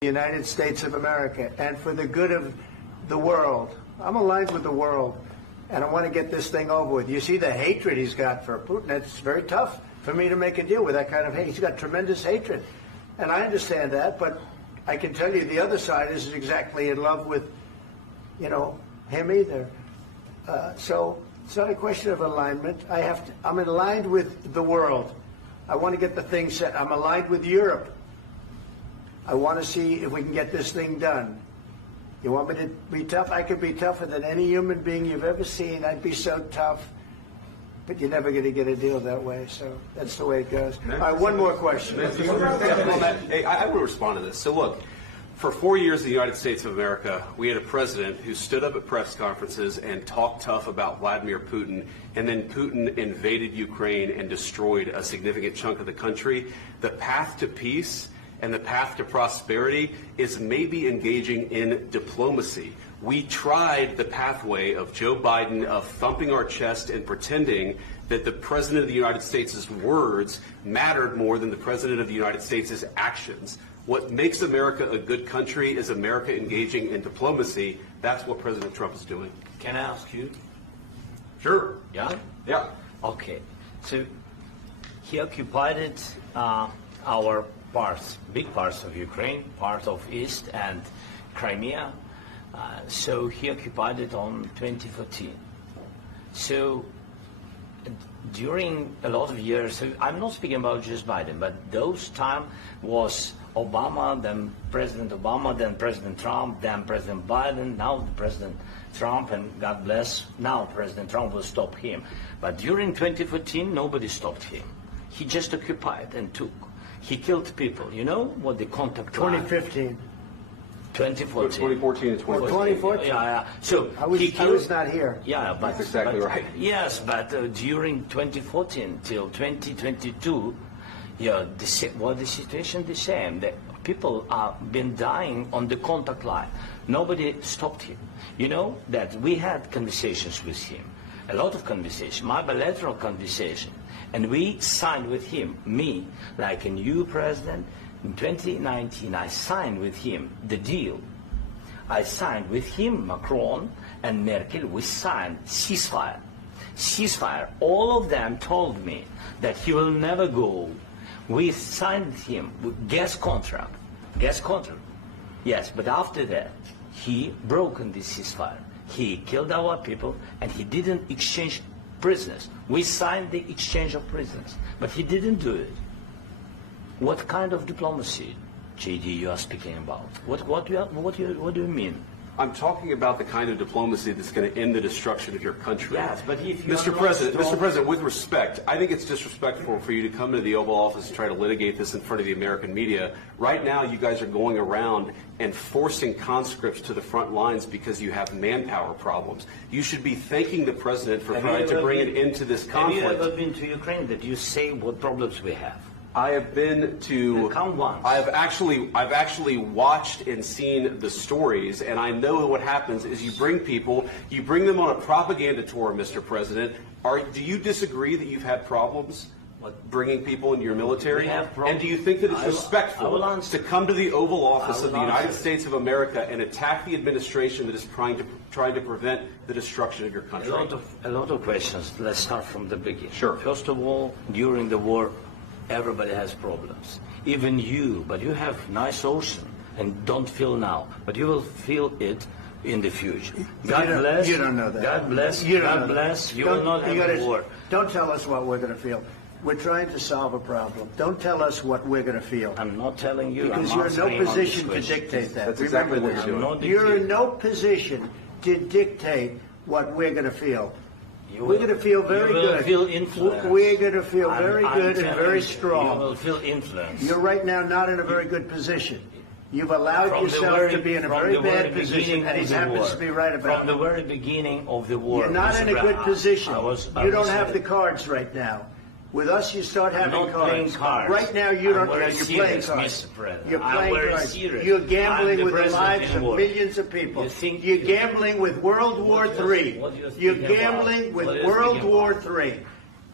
the United States of America and for the good of the world. I'm aligned with the world, and I want to get this thing over with. You see the hatred he's got for Putin. It's very tough for me to make a deal with that kind of hate. He's got tremendous hatred, and I understand that, but I can tell you the other side isn't exactly in love with, him either. So it's not a question of alignment. I'm aligned with the world. I want to get the thing set. I'm aligned with Europe. I want to see if we can get this thing done. You want me to be tough? I could be tougher than any human being you've ever seen. I'd be so tough. But you're never going to get a deal that way. So that's the way it goes. All right, one more question. Hey, I will respond to this. So look, for 4 years in the United States of America, we had a president who stood up at press conferences and talked tough about Vladimir Putin, and then Putin invaded Ukraine and destroyed a significant chunk of the country. The path to peace and the path to prosperity is maybe engaging in diplomacy. We tried the pathway of Joe Biden of thumping our chest and pretending that the President of the United States' words mattered more than the President of the United States' actions. What makes America a good country is America engaging in diplomacy. That's what President Trump is doing. Can I ask you? Sure. Yeah? Yeah. Okay. So he occupied our parts, big parts of Ukraine, part of East and Crimea. So he occupied it on 2014. So during a lot of years, so I'm not speaking about just Biden, but those time was Obama, then President Obama, then President Trump, then President Biden, now President Trump, and God bless, now President Trump will stop him. But during 2014, nobody stopped him. He just occupied and took. He killed people. You know what the contact 2015. 2014. 2014 and 2014. 2014. Yeah. So I was not here. Yeah, but that's exactly right. Yes, but during 2014 till 2022, the situation the same. The people have been dying on the contact line. Nobody stopped him. You know that we had conversations with him, a lot of conversation, my bilateral conversation, and we signed with him, me, like a new president. In 2019, I signed with him the deal. I signed with him, Macron and Merkel, we signed ceasefire. Ceasefire. All of them told me that he will never go. We signed with him with gas contract. Gas contract. Yes, but after that, he broken this ceasefire. He killed our people and he didn't exchange prisoners. We signed the exchange of prisoners, but he didn't do it. What kind of diplomacy, JD, you are speaking about? What do you mean? I'm talking about the kind of diplomacy that's going to end the destruction of your country. Yes, but if you Mr. President, with respect, I think it's disrespectful for you to come to the Oval Office and try to litigate this in front of the American media. Right now, you guys are going around and forcing conscripts to the front lines because you have manpower problems. You should be thanking the President for trying to bring an end to this conflict. Have you ever been to Ukraine that you say what problems we have? I have been to. Come once. I've actually watched and seen the stories, and I know what happens is you bring them on a propaganda tour, Mr. President. Do you disagree that you've had problems bringing people into your military? And do you think that it's respectful to come to the Oval Office of the United States of America and attack the administration that is trying to prevent the destruction of your country? A lot of questions. Let's start from the beginning. Sure. First of all, during the war, everybody has problems. Even you, but you have nice ocean and don't feel now, but you will feel it in the future. God bless. You don't know that. God bless. God bless. You will not have a war. Don't tell us what we're going to feel. We're trying to solve a problem. Don't tell us what we're going to feel. I'm not telling you. Because you're in no position to dictate that. That's exactly what you're doing. You're in no position to dictate what we're going to feel. We're going to feel very good. You will feel influence. We're going to feel very good and very strong. You will feel influence. You're right now not in a very good position. You've allowed yourself to be in a very bad position, and he happens to be right about it. From the very beginning of the war. You're not in a good position. You don't have the cards right now. With us, you start having cards. Right now, you don't. You're playing cards. You're playing cards. You're gambling with the lives of millions of people. You're gambling with World War III. You're gambling with World War III.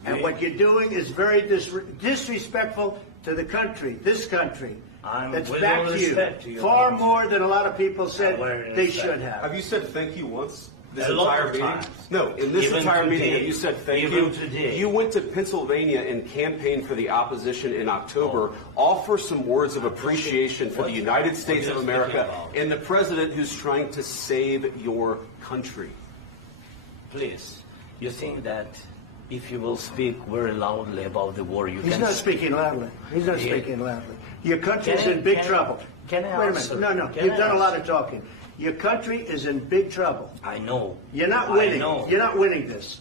And what you're doing is very disrespectful to the country, this country. That's with back all to respect to you. your Far country. more than a lot of people said Very they respect. should have. Have you said thank you once? This A lot entire of meeting? times. No, in this Even entire meeting, today. have you said thank Even you? today. You went to Pennsylvania and campaigned for the opposition in October. Offer some words of appreciation for the United States of America and the president who's trying to save your country. Please, you think that if you will speak very loudly about the war, you He's can... not speaking loudly. He's not Yeah. speaking loudly. Your country's Can I- in big can- trouble. can I Wait a answer? minute. No, Can you've I done a lot answer? of talking. Your country is in big trouble. I know. You're not I winning. know. You're not winning this.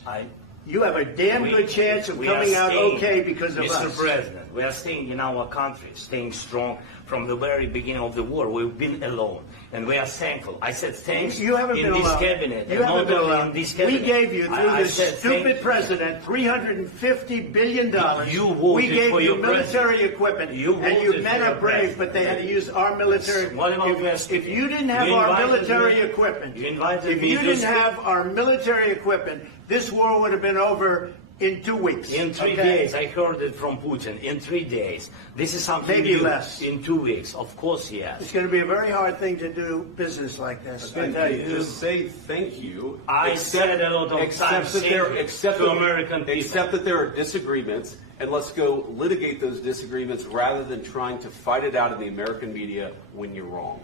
You have a damn good chance of we coming are out staying, okay because of Mr. us. President, we are staying in our country, staying strong from the very beginning of the war. We've been alone, and we are thankful. I said thanks You haven't in been this alone. cabinet. You and haven't not been only alone. in this We cabinet. gave you, through I this said stupid thank- president, $350 billion. You voted we gave for you your military president. equipment, You and you voted men for are your brave, president. but they had to use our military. What about West If you didn't have You our invited military me- equipment, you invited if me you to didn't speak. have our military equipment, this war would have been over in 2 weeks. In 3 days, I heard it from Putin. In 3 days. This is something Maybe new. less. In 2 weeks. Of course, yes. It's going to be a very hard thing to do business like this. I tell you. Just say thank you. I said a lot of Accept times that there, thank you accept to that- American people. Accept that there are disagreements, and let's go litigate those disagreements rather than trying to fight it out in the American media when you're wrong.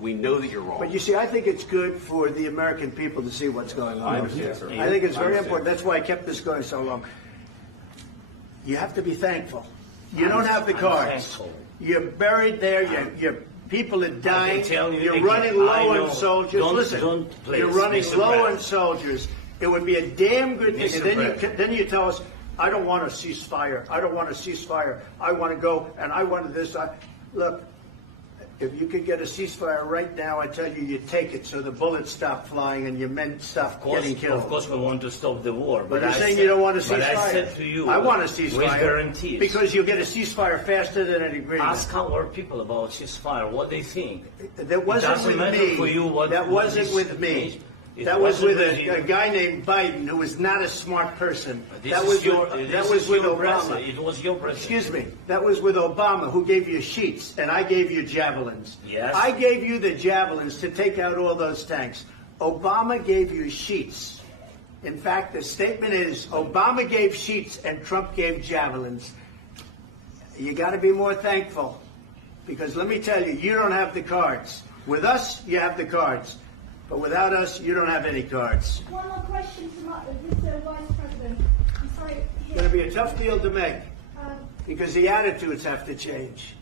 We know that you're wrong. But you see, I think it's good for the American people to see what's going on. I understand, sir. I think it's I very understand. important. That's why I kept this going so long. You have to be thankful. You don't have the I'm cards. thankful. You're buried there. Your people are dying. tell you You're again, running I low know. on soldiers. Don't- Listen, don't please, you're running Mr. low on President. soldiers. It would be a damn good thing. Mr. And then President. then you tell us, I don't want a ceasefire. I don't want a ceasefire. I want to go and I want this. Look, if you could get a ceasefire right now, I tell you, you take it so the bullets stop flying and your men stop getting killed. Of course, we want to stop the war. But you're I saying said- you don't want a ceasefire. But I said to you, I want a with ceasefire. guarantees. Because you'll get a ceasefire faster than an agreement. Ask our people about ceasefire, what they think. That wasn't doesn't with matter me. for you what- That what wasn't is- with me. It That was wasn't with with you. a guy named Biden, who was not a smart person. This That is was your, with, this that was is with your Obama. president. It was your president. Excuse me. That was with Obama, who gave you sheets, and I gave you javelins. Yes. I gave you the javelins to take out all those tanks. Obama gave you sheets. In fact, the statement is Obama gave sheets and Trump gave javelins. You got to be more thankful, because let me tell you, you don't have the cards. With us, you have the cards. But without us, you don't have any cards. One more question to Mr. Vice President. I'm sorry. It's going to be a tough deal to make, Um, because the attitudes have to change.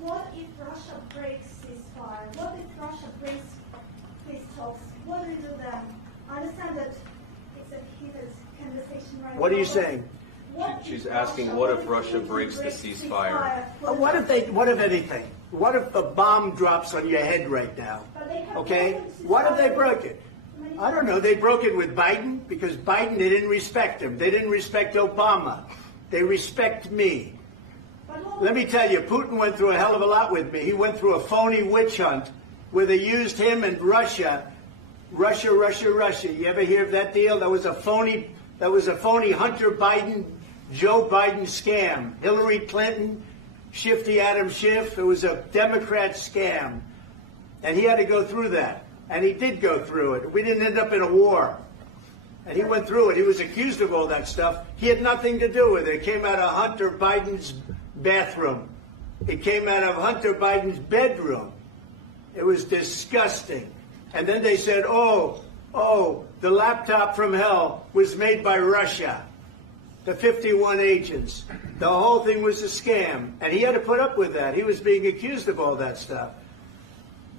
what if Russia breaks ceasefire? What if Russia breaks peace talks? What do we do then? I understand that it's a heated conversation right now. What are you but saying? what She's if asking, what if Russia Putin breaks the ceasefire? What if anything? What if a bomb drops on your head right now? But they have Okay? broken ceasefire. What if they broke it? I don't know. They broke it with Biden, because Biden, they didn't respect him. They didn't respect Obama. They respect me. But what- Let me tell you, Putin went through a hell of a lot with me. He went through a phony witch hunt where they used him and Russia. Russia. You ever hear of that deal? That was a phony Hunter Biden, Joe Biden scam. Hillary Clinton, Shifty Adam Schiff. It was a Democrat scam. And he had to go through that. And he did go through it. We didn't end up in a war. And he went through it. He was accused of all that stuff. He had nothing to do with it. It came out of Hunter Biden's bathroom. It came out of Hunter Biden's bedroom. It was disgusting. And then they said, oh, the laptop from hell was made by Russia. The 51 agents. The whole thing was a scam. And he had to put up with that. He was being accused of all that stuff.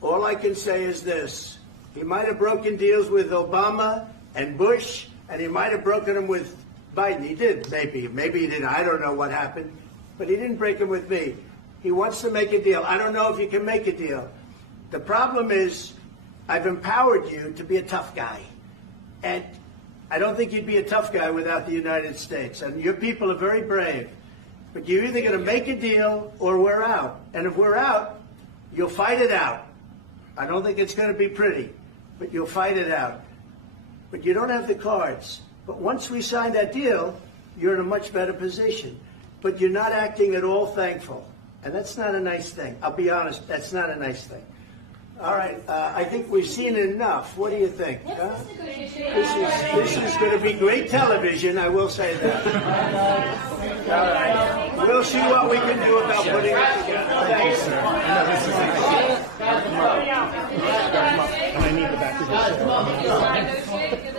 All I can say is this. He might have broken deals with Obama and Bush, and he might have broken them with Biden. He did, maybe. Maybe he didn't. I don't know what happened. But he didn't break them with me. He wants to make a deal. I don't know if you can make a deal. The problem is I've empowered you to be a tough guy. And I don't think you'd be a tough guy without the United States. And your people are very brave. But you're either going to make a deal or we're out. And if we're out, you'll fight it out. I don't think it's going to be pretty, but you'll fight it out. But you don't have the cards. But once we sign that deal, you're in a much better position. But you're not acting at all thankful. And that's not a nice thing. I'll be honest, that's not a nice thing. All right, I think we've seen enough. What do you think? Huh? This is going to be great television, I will say that. All right. We'll see what we can do about putting it together. Thanks, sir. And I need the back of the show.